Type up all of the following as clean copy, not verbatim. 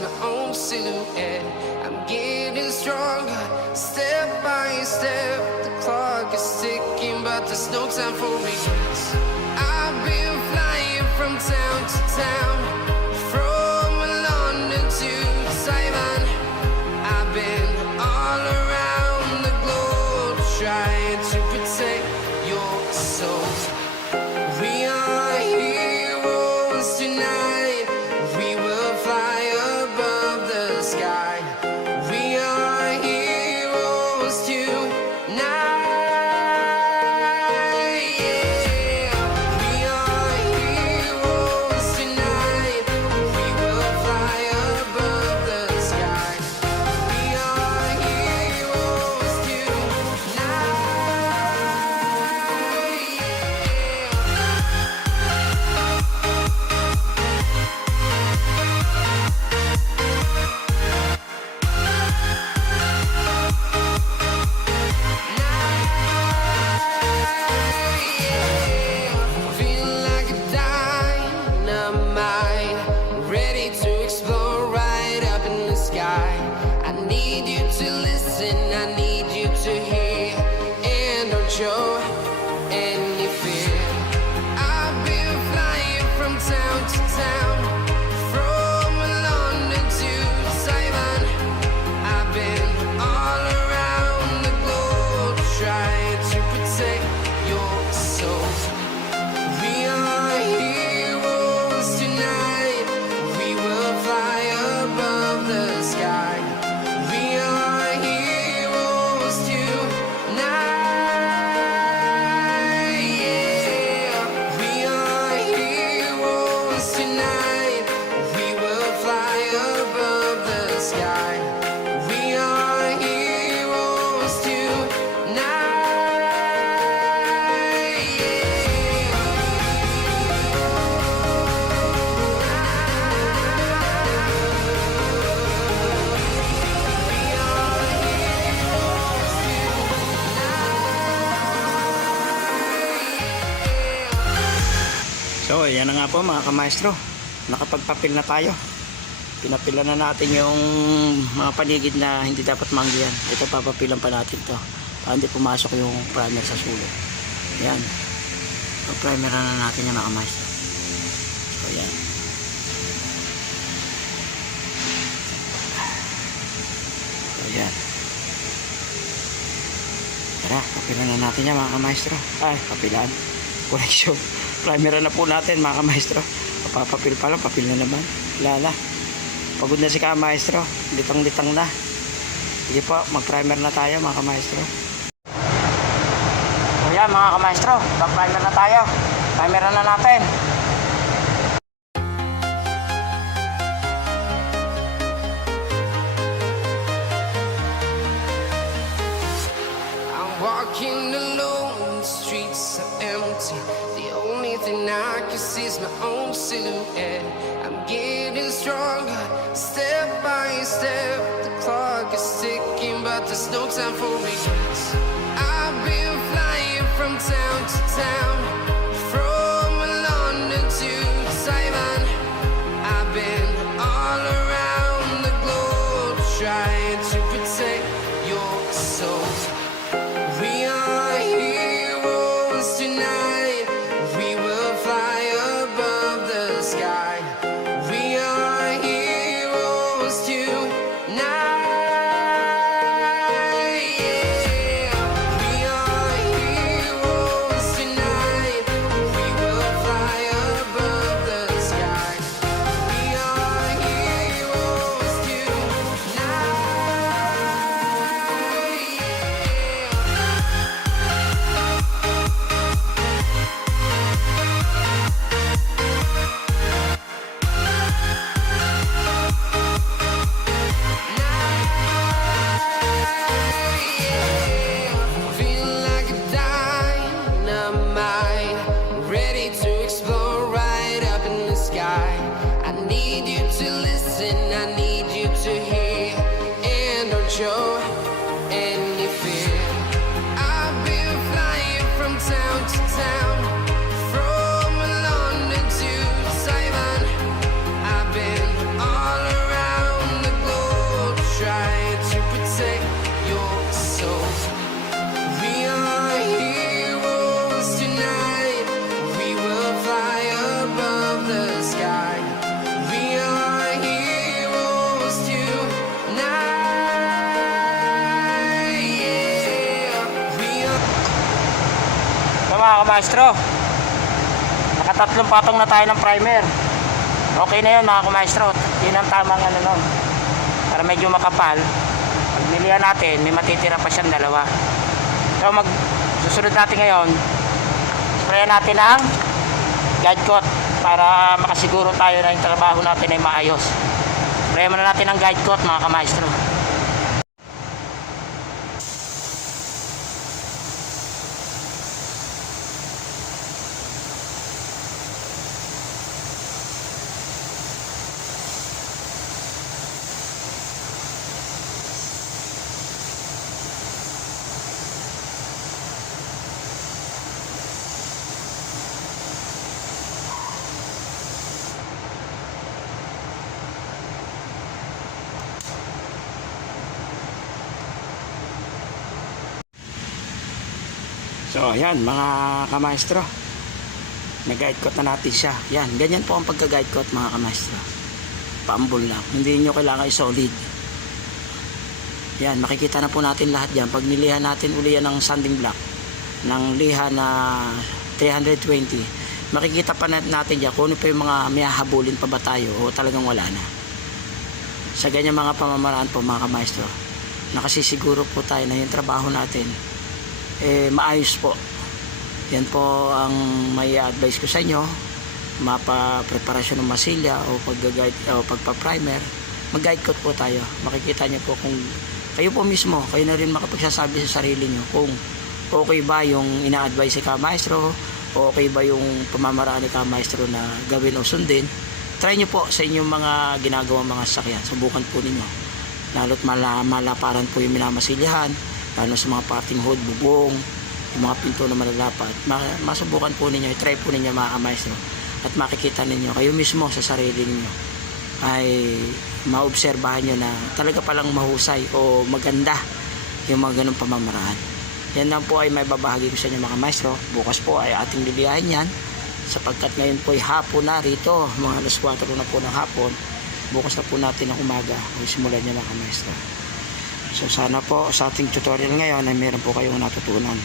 my own silhouette. I'm getting stronger, step by step. The clock is ticking, but there's no time for regrets. I've been flying from town to town, from London to Taiwan. I've been all around the globe trying to protect your soul. We are heroes tonight. We will fly above the sky. We are heroes tonight. Yeah. We are heroes tonight. We will fly above the sky. We are heroes tonight. Feel like a dynamite, ready to explode right up in the sky. I need you to listen, I need you to hear, and don't show any fear. I've been flying from town to town, from London to Taiwan. I've been all around the globe trying to protect your soul. We are heroes tonight. We will fly above the sky. We are heroes tonight. Yeah. We are heroes tonight. We will fly above the sky. We are heroes tonight. So, yan na nga po mga kamaestro. Nakapagpapil na tayo. Pinapilan na natin yung mga paligid na hindi dapat manggihan. Ito, papapilan pa natin to para hindi pumasok yung primer sa sulok. Yan. Primer na natin yung mga kamaestro. So, yan. So, yan. Tara, papilan na natin yan mga kamaestro. Ay, papilan. Correction. Primer na po natin mga kamaestro. Papapil pa lang, papil na naman. Lala. Pagod na si kamaestro. Litang-litang na. Sige po, mag-primer na tayo mga kamaestro. So yan mga kamaestro, mag-primer na tayo. Primer na natin. I'm walking alone, the streets are empty. The only thing I can see is my own silhouette. I'm getting stronger, step by step. The clock is ticking, but there's no time for regrets. I've been flying from town to town, from London to Taiwan. I've been all around the globe trying to protect your soul. We are heroes tonight. We will fly above the sky. We are heroes tonight. Yeah. mga kamaestro. Nakatatlong patong na tayo ng primer. Okay na yun mga kamaestro. Yun ang tamang ano nun. Para medyo makapal. Pag nilihan natin, may matitira pa siyang dalawa. So susunod natin ngayon, sprayan natin ang guide coat para makasiguro tayo na yung trabaho natin ay maayos. Sprayan muna natin ang guide coat mga kamaestro. So ayan mga kamaestro, nag-guide coat na natin siya. Yan, ganyan po ang pagka-guide coat mga kamaestro. Paambol lang, hindi nyo kailangan i-solid. Yan, makikita na po natin lahat yan. Pag nilihan natin uli yan ng sanding block ng liha na 320, makikita pa natin dyan kung ano pa yung mga may hahabulin pa ba tayo o talagang wala na. Sa ganyan mga pamamaraan po mga kamaestro, nakasisiguro po tayo na yung trabaho natin maayos po. Yan po ang may advice ko sa inyo. Mapa-preparasyon ng masilya o pag-guide o pagpa-primer, mag-guide coat po tayo. Makikita niyo po kung kayo po mismo, kayo na rin makapagsasabi sa sarili niyo kung okay ba yung ina-advise si Kamaestro, o okay ba yung pamamaraan ni Kamaestro na gawin o sundin. Try niyo po sa inyong mga ginagawang mga sasakyan. Subukan po ninyo. Lalo't malaparan po yung minamasilyahan, lalo sa mga parting hood, bubong, yung mga pinto na malalapat. Masubukan po ninyo, try po ninyo mga kamaestro, at makikita ninyo kayo mismo sa sarili ninyo ay maobserbahan nyo na talaga palang mahusay o maganda yung mga ganong pamamaraan. Yan lang po ay may babahagi ko sa inyo mga kamaestro. Bukas po ay ating liliyahin yan, sapagkat ngayon po ay hapon na rito, mga alas 4 na po ng hapon. Bukas na po natin ang umaga kung simulan nyo mga kamaestro. So sana po sa ating tutorial ngayon ay meron po kayong natutunan.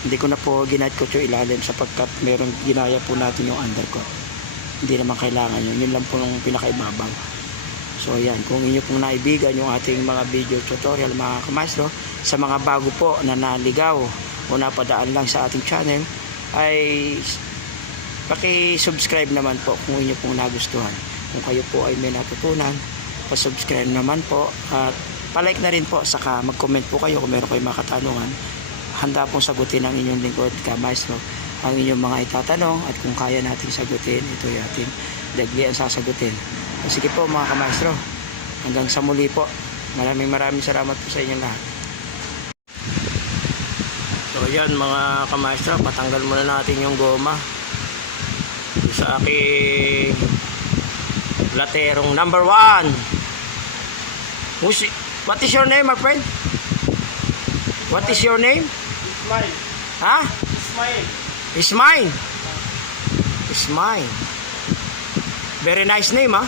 Hindi ko na po ginadcoat yung ilalim sapagkat meron ginaya po natin yung undercoat. Hindi naman kailangan yun. Yun lang po yung pinakaibabaw. So yan, kung inyo pong naibigan yung ating mga video tutorial mga kamaestro, sa mga bago po na naligaw o napadaan lang sa ating channel, ay paki-subscribe naman po kung inyo pong nagustuhan. Kung kayo po ay may natutunan, pa-subscribe naman po at palike na rin po, saka mag-comment po kayo kung meron kayong mga katanungan. Handa pong sagutin ang inyong lingkod Kamaestro ang inyong mga itatanong, at kung kaya nating sagutin, ito yung ating dagli ang sasagutin. So, sige po mga Kamaestro, hanggang sa muli po. Maraming salamat po sa inyong lahat. So yan mga Kamaestro, patanggal muna natin yung goma sa aking laterong number 1. What is your name, my friend? What is your name? Ismail. Ha? Ismail. Ismail. Ismail. Very nice name, ha?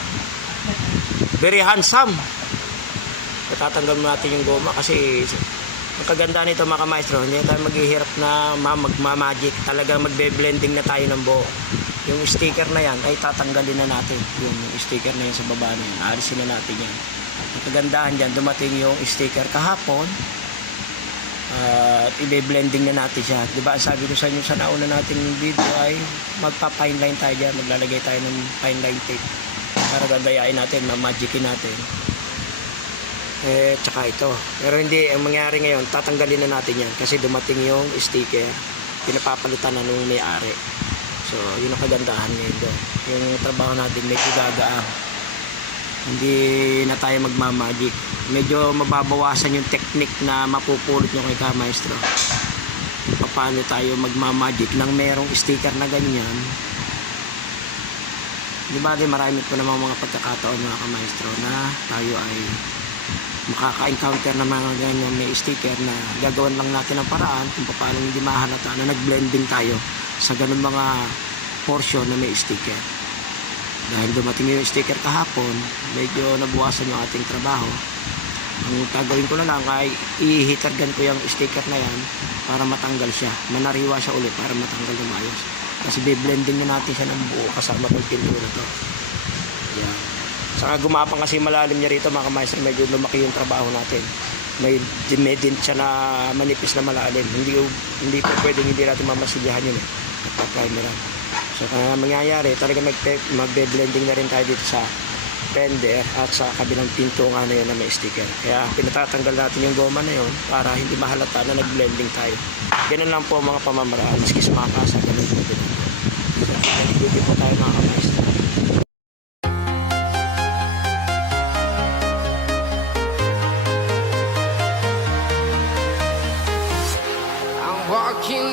Very handsome. Tatanggal mo natin yung goma kasi ang kaganda nito mga kamaestro, hindi tayo maghihirap na magmamagic. Talagang magbe-blending na tayo ng buo. Yung sticker na yan ay tatanggalin na natin. Yung sticker na yan sa baba na yan, alisin na natin yan. Ang kagandahan dyan, dumating yung sticker kahapon at i-blending na natin siya. Diba ang sabi ko sa inyo sa nauna nating video ay magpa-fine line tayo dyan, maglalagay tayo ng fine line tape para gagayain natin, mamagicin natin. Tsaka ito. Pero hindi, ang mangyari ngayon, tatanggalin na natin yan kasi dumating yung sticker, pinapapalitan na nung may-ari. So yun ang kagandahan ngayon doon. Yung trabaho natin medyo gagaang, hindi na tayo magmamagic. Medyo mababawasan yung technique na mapupulot nyo kay Kamaestro. Paano tayo magmamagic nang merong sticker na ganyan. Di ba marami po namang mga pagkakataon mga Kamaestro na tayo ay makaka-encounter na mga ganyan may sticker na gagawan lang natin ng paraan kung paano hindi mahalata na nag-blending tayo sa ganun mga portion na may sticker. Dahil dumating yung sticker kahapon, medyo nabuwasan yung ating trabaho. Ang gagawin ko na lang ay ihitargan ko yung sticker na yan para matanggal siya. Manariwa siya ulit para matanggal yung ayos. Kasi biblending na natin siya ng buo kasama ng pintura to. Yan. Saka gumapang kasi malalim niya rito mga kamaestro, medyo lumaki yung trabaho natin. May dimedin siya na manipis na malalim. Hindi po pwedeng hindi natin mamasilyahan yun eh. Nagpa-primeran. So kaya mangyayari, talaga magbe-blending na rin tayo dito sa fender at sa kabilang pinto nga na yun na may sticker. Kaya pinatatanggal natin yung goma na yun para hindi mahalata na nag-blending tayo. Ganun lang po ang mga pamamaraan. Maski sa mga kasa, ganun po din. So, nag-ibig po tayo mga kamaestro.